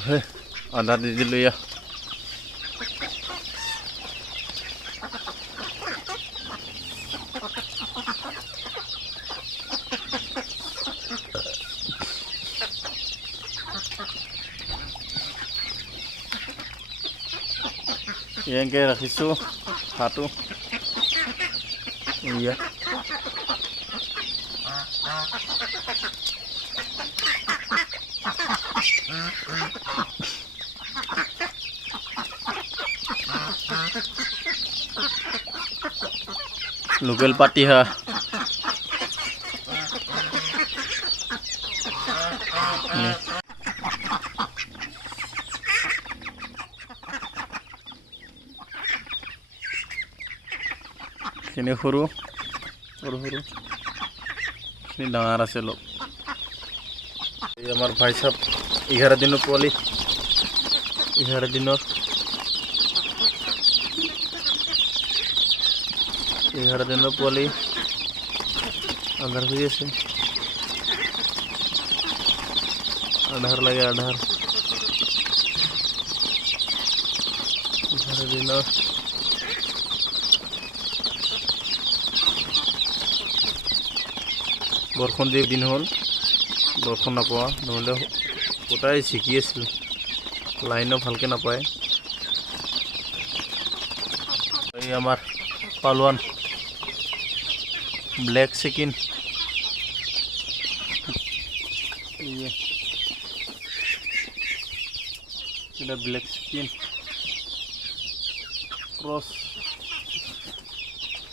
Hey, ada di dulu ya. Yang kayak rakisu satu. Iya. Local party ha. Nih. Sini huru. Sini डांगर আছে লোক। এই আমার ভাই সাহেব 11 দিনের পোয়ালি 11 দিনের 11 দিনের পোয়ালি আধার হয়ে গেছে আধার লাগে আধার 11 দিনের বরখন যে দিন হল বরখন নাপোৱা নহলে ওটাই শিকি আছিল লাইনও ভালকে নাপায় এই আমার পালোয়ান ব্ল্যাক স্কিন এটা ব্ল্যাক স্কিন ক্রস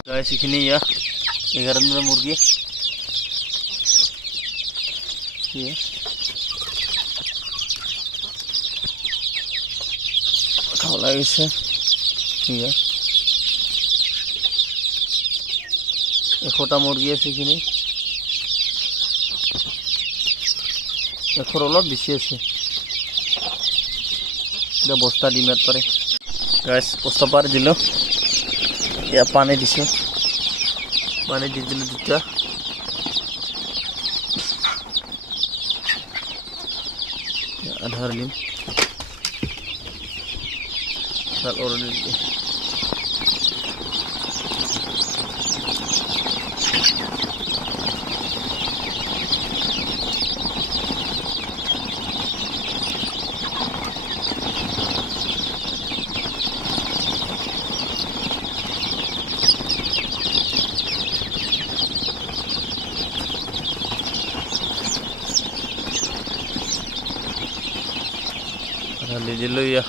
গাইস এখানে ইয়া 11 দিনের মুরগি ये খাওয়া লাগিছে ইয়া 100টা মুরগি আছে এখানে 100 অলপ বেশি আছে এটা বস্তা ডিমেট পারে গাইস বস্তা পারে দিল ইয়া পানি দিছে পানি দি দিল দুটা आधार लिम सर और ले लो या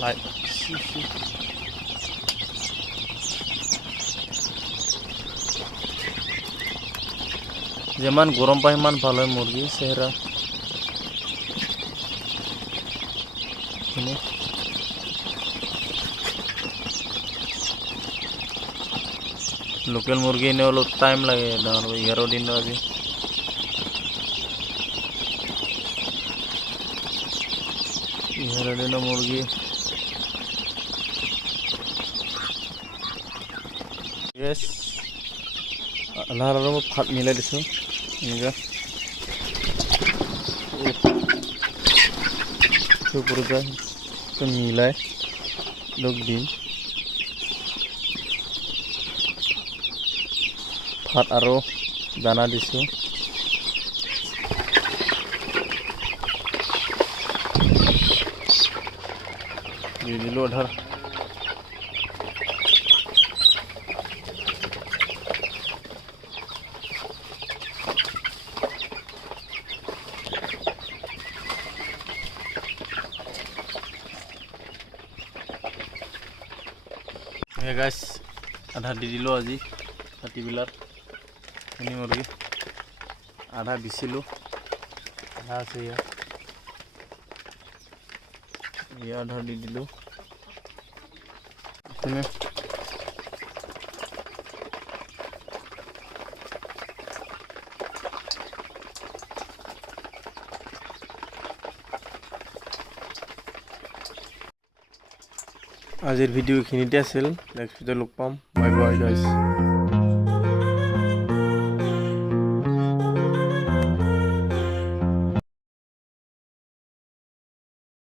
लाइट जेमान गरम पाए मान भालो मुर्गी सेहरा लोकल मुर्गी ने वालों टाइम लगे 11 दिन अभी दिन मुर्गी यस अल्लाह में फाट मिला दिसो इनका पूरा तो मिलाए लोग दिन फाट आरो दाना दिसो दिलो अधार हे गाइस आधा दी दिलो আজি राति बिलार एनी मुर्गी आधा बिसिलो आधा আছে ये आधा दी दिलो इसमें आजिर भिडिओ खिनिते आसिल नेक्स्ट भिडिओ लग पाम बाय बाय गाइस।